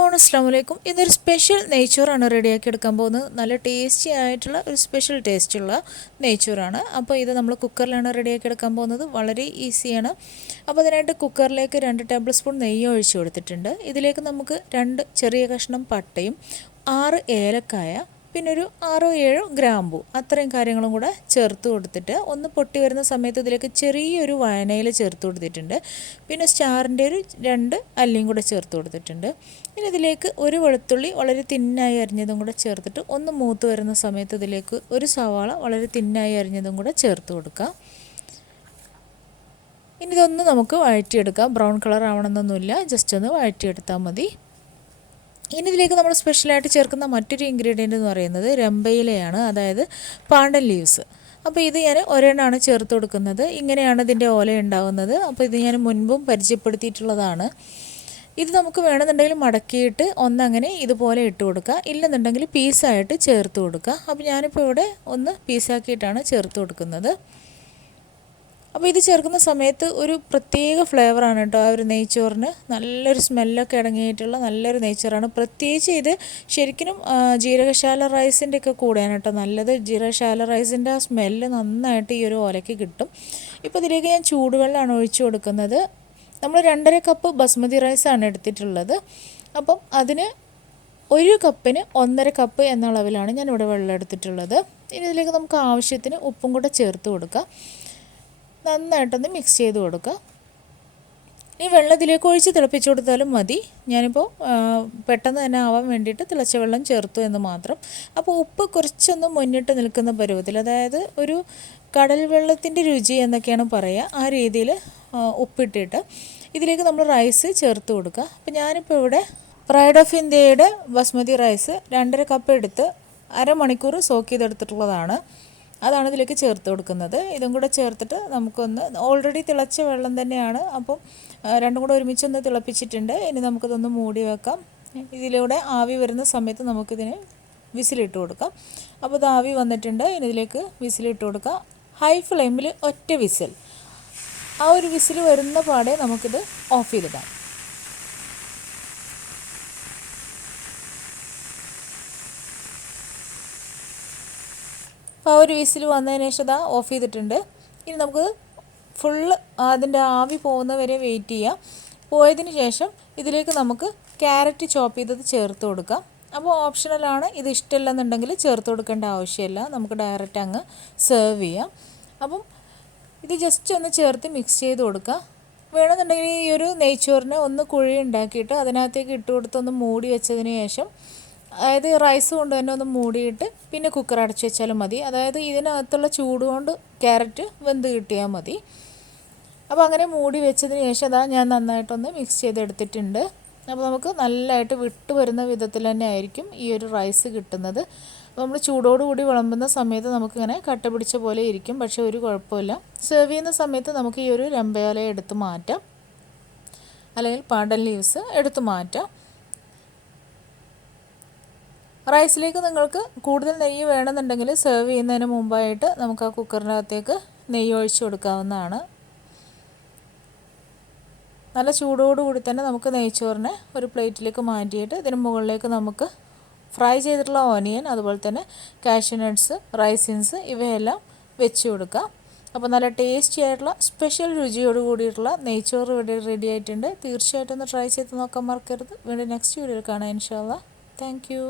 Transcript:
Everyone അസ്സലാമു അലൈക്കും. ഇതൊരു സ്പെഷ്യൽ നെയ്ച്ചോറാണ് റെഡിയാക്കി എടുക്കാൻ പോകുന്നത്. നല്ല ടേസ്റ്റി ആയിട്ടുള്ള ഒരു സ്പെഷ്യൽ ടേസ്റ്റുള്ള നെയ്ച്ചോറാണ്. അപ്പോൾ ഇത് നമ്മൾ കുക്കറിലാണ് റെഡിയാക്കി എടുക്കാൻ പോകുന്നത്. വളരെ ഈസിയാണ്. അപ്പോൾ അതിനായിട്ട് കുക്കറിലേക്ക് 2 ടേബിൾ സ്പൂൺ നെയ്യ് ഒഴിച്ചു കൊടുത്തിട്ടുണ്ട്. ഇതിലേക്ക് നമുക്ക് 2 ചെറിയ കഷ്ണം പട്ടയും 6 ഏലക്കായ പിന്നെ ഒരു 6-7 ഗ്രാമ്പു അത്രയും കാര്യങ്ങളും കൂടെ ചേർത്ത് കൊടുത്തിട്ട് ഒന്ന് പൊട്ടി വരുന്ന സമയത്ത് ഇതിലേക്ക് ചെറിയൊരു വയനയില ചേർത്ത് കൊടുത്തിട്ടുണ്ട്. പിന്നെ സ്റ്റാറിൻ്റെ ഒരു 2 അല്ലിയും കൂടെ ചേർത്ത് കൊടുത്തിട്ടുണ്ട്. ഇനി ഇതിലേക്ക് ഒരു വെളുത്തുള്ളി വളരെ തിന്നായി അരിഞ്ഞതും കൂടെ ചേർത്തിട്ട് ഒന്ന് മൂത്ത് വരുന്ന സമയത്ത് ഇതിലേക്ക് ഒരു സവാള വളരെ തിന്നായി അരിഞ്ഞതും കൂടെ ചേർത്ത് കൊടുക്കാം. ഇനി ഇതൊന്ന് നമുക്ക് വഴറ്റിയെടുക്കാം. ബ്രൗൺ കളർ ആവണമെന്നൊന്നുമില്ല, ജസ്റ്റ് ഒന്ന് വഴറ്റിയെടുത്താൽ മതി. ഇനി ഇതിലേക്ക് നമ്മൾ സ്പെഷ്യലായിട്ട് ചേർക്കുന്ന മറ്റൊരു ഇൻഗ്രീഡിയൻ്റ് എന്ന് പറയുന്നത് രമ്പയിലയാണ്, അതായത് പാണ്ടൻ ലീവ്സ്. അപ്പോൾ ഇത് ഞാൻ ഒരെണ്ണമാണ് ചേർത്ത് കൊടുക്കുന്നത്. ഇങ്ങനെയാണ് ഇതിൻ്റെ ഓല ഉണ്ടാകുന്നത്. അപ്പോൾ ഇത് ഞാൻ മുൻപും പരിചയപ്പെടുത്തിയിട്ടുള്ളതാണ്. ഇത് നമുക്ക് വേണമെന്നുണ്ടെങ്കിൽ മടക്കിയിട്ട് ഒന്നങ്ങനെ ഇതുപോലെ ഇട്ട് കൊടുക്കുക, ഇല്ലെന്നുണ്ടെങ്കിൽ പീസായിട്ട് ചേർത്ത് കൊടുക്കുക. അപ്പോൾ ഞാനിപ്പോൾ ഇവിടെ ഒന്ന് പീസാക്കിയിട്ടാണ് ചേർത്ത് കൊടുക്കുന്നത്. അപ്പോൾ ഇത് ചേർക്കുന്ന സമയത്ത് ഒരു പ്രത്യേക ഫ്ലേവറാണ് കേട്ടോ ആ ഒരു നെയ്ച്ചോറിന്. നല്ലൊരു സ്മെല്ലൊക്കെ അടങ്ങിയിട്ടുള്ള നല്ലൊരു നെയ്ച്ചോറാണ്. പ്രത്യേകിച്ച് ഇത് ശരിക്കും ജീരകശാല റൈസിൻ്റെ ഒക്കെ കൂടെയാണ് കേട്ടോ നല്ലത്. ജീരകശാല റൈസിൻ്റെ ആ സ്മെല്ല് നന്നായിട്ട് ഈ ഒരു ഓലയ്ക്ക് കിട്ടും. ഇപ്പോൾ ഇതിലേക്ക് ഞാൻ ചൂടുവെള്ളമാണ് ഒഴിച്ചു കൊടുക്കുന്നത്. നമ്മൾ 2.5 കപ്പ് ബസ്മതി റൈസാണ് എടുത്തിട്ടുള്ളത്. അപ്പം അതിന് 1 കപ്പിന് 1.5 കപ്പ് എന്ന അളവിലാണ് ഞാൻ ഇവിടെ വെള്ളം എടുത്തിട്ടുള്ളത്. ഇനി ഇതിലേക്ക് നമുക്ക് ആവശ്യത്തിന് ഉപ്പും കൂടെ ചേർത്ത് കൊടുക്കാം. നന്നായിട്ടൊന്ന് മിക്സ് ചെയ്ത് കൊടുക്കുക. ഈ വെള്ളം ഇതിലേക്ക് ഒഴിച്ച് തിളപ്പിച്ച് കൊടുത്താലും മതി. ഞാനിപ്പോൾ പെട്ടെന്ന് തന്നെ ആവാൻ വേണ്ടിയിട്ട് തിളച്ച വെള്ളം ചേർത്തു എന്ന് മാത്രം. അപ്പോൾ ഉപ്പ് കുറച്ചൊന്ന് മുന്നിട്ട് നിൽക്കുന്ന പരുവത്തിൽ, അതായത് ഒരു കടൽ വെള്ളത്തിൻ്റെ രുചി എന്നൊക്കെയാണ് പറയുക, ആ രീതിയിൽ ഉപ്പിട്ടിട്ട് ഇതിലേക്ക് നമ്മൾ റൈസ് ചേർത്ത് കൊടുക്കുക. അപ്പോൾ ഞാനിപ്പോൾ ഇവിടെ പ്രൈഡ് ഓഫ് ഇന്ത്യയുടെ ബസ്മതി റൈസ് 2.5 കപ്പ് എടുത്ത് അരമണിക്കൂർ സോക്ക് ചെയ്തെടുത്തിട്ടുള്ളതാണ്. അതാണ് ഇതിലേക്ക് ചേർത്ത് കൊടുക്കുന്നത്. ഇതും കൂടെ ചേർത്തിട്ട് നമുക്കൊന്ന്, ഓൾറെഡി തിളച്ച വെള്ളം തന്നെയാണ്, അപ്പം രണ്ടും കൂടെ ഒരുമിച്ചൊന്ന് തിളപ്പിച്ചിട്ടുണ്ട്. ഇനി നമുക്കിതൊന്ന് മൂടി വെക്കാം. ഇതിലൂടെ ആവി വരുന്ന സമയത്ത് നമുക്കിതിന് വിസിലിട്ട് കൊടുക്കാം. അപ്പോൾ ഇത് ആവി വന്നിട്ടുണ്ട്. ഇനി ഇതിലേക്ക് വിസിലിട്ട് കൊടുക്കാം. ഹൈ ഫ്ലെയിമിൽ ഒറ്റ വിസിൽ, ആ ഒരു വിസിൽ വരുന്ന പാടെ നമുക്കിത് ഓഫ് ചെയ്തിടാം. അപ്പോൾ ആ ഒരു വിസിൽ വന്നതിന് ശേഷം ഇതാ ഓഫ് ചെയ്തിട്ടുണ്ട്. ഇനി നമുക്ക് ഫുള്ള് അതിൻ്റെ ആവി പോകുന്ന വരെ വെയിറ്റ് ചെയ്യാം. പോയതിന് ശേഷം ഇതിലേക്ക് നമുക്ക് ക്യാരറ്റ് ചോപ്പ് ചെയ്തത് ചേർത്ത് കൊടുക്കാം. അപ്പോൾ ഓപ്ഷണലാണ്, ഇത് ഇഷ്ടമില്ലെന്നുണ്ടെങ്കിൽ ചേർത്ത് കൊടുക്കേണ്ട ആവശ്യമില്ല, നമുക്ക് ഡയറക്റ്റ് അങ്ങ് സെർവ് ചെയ്യാം. അപ്പം ഇത് ജസ്റ്റ് ഒന്ന് ചേർത്ത് മിക്സ് ചെയ്ത് കൊടുക്കുക. വേണമെന്നുണ്ടെങ്കിൽ ഈ ഒരു നെയ്ച്ചോറിനെ ഒന്ന് കുഴി ഉണ്ടാക്കിയിട്ട് അതിനകത്തേക്ക് ഇട്ട് കൊടുത്ത് ഒന്ന് മൂടി വെച്ചതിന് ശേഷം, അതായത് റൈസ് കൊണ്ട് തന്നെ ഒന്ന് മൂടിയിട്ട് പിന്നെ കുക്കർ അടച്ചു വെച്ചാലും മതി. അതായത് ഇതിനകത്തുള്ള ചൂട് കൊണ്ട് ക്യാരറ്റ് വെന്ത് കിട്ടിയാൽ മതി. അപ്പോൾ അങ്ങനെ മൂടി വെച്ചതിന് ശേഷം അതാ ഞാൻ നന്നായിട്ടൊന്ന് മിക്സ് ചെയ്തെടുത്തിട്ടുണ്ട്. അപ്പോൾ നമുക്ക് നല്ലതായിട്ട് വിട്ട് വരുന്ന വിധത്തിൽ തന്നെ ആയിരിക്കും ഈ ഒരു റൈസ് കിട്ടുന്നത്. അപ്പോൾ നമ്മൾ ചൂടോടുകൂടി വിളമ്പുന്ന സമയത്ത് നമുക്കിങ്ങനെ കട്ട പിടിച്ച പോലെ ഇരിക്കും, പക്ഷേ ഒരു കുഴപ്പമില്ല. സെർവ് ചെയ്യുന്ന സമയത്ത് നമുക്ക് ഈ ഒരു രമ്പയില എടുത്ത് മാറ്റാം, അല്ലെങ്കിൽ പാണ്ടൻ ലീവ്സ് എടുത്ത് മാറ്റാം. റൈസിലേക്ക് നിങ്ങൾക്ക് കൂടുതൽ നെയ്യ് വേണമെന്നുണ്ടെങ്കിൽ സെർവ് ചെയ്യുന്നതിന് മുമ്പായിട്ട് നമുക്ക് ആ കുക്കറിനകത്തേക്ക് നെയ്യ് ഒഴിച്ച് കൊടുക്കാവുന്നതാണ്. നല്ല ചൂടോടുകൂടി തന്നെ നമുക്ക് നെയ്ച്ചോറിനെ ഒരു പ്ലേറ്റിലേക്ക് മാറ്റിയിട്ട് ഇതിന് മുകളിലേക്ക് നമുക്ക് ഫ്രൈ ചെയ്തിട്ടുള്ള ഓനിയൻ, അതുപോലെ തന്നെ കാഷ്യൂ നട്ട്സ്, റൈസിൻസ് ഇവയെല്ലാം വെച്ച് കൊടുക്കാം. അപ്പോൾ നല്ല ടേസ്റ്റി ആയിട്ടുള്ള സ്പെഷ്യൽ രുചിയോട് കൂടിയിട്ടുള്ള നെയ്ച്ചോറ് ഇവിടെ റെഡി ആയിട്ടുണ്ട്. തീർച്ചയായിട്ടും ഒന്ന് ട്രൈ ചെയ്ത് നോക്കാൻ മറക്കരുത്. വീണ്ടും നെക്സ്റ്റ് വീഡിയോയിൽ കാണാം ഇൻഷാ അല്ലാഹ്. Thank you.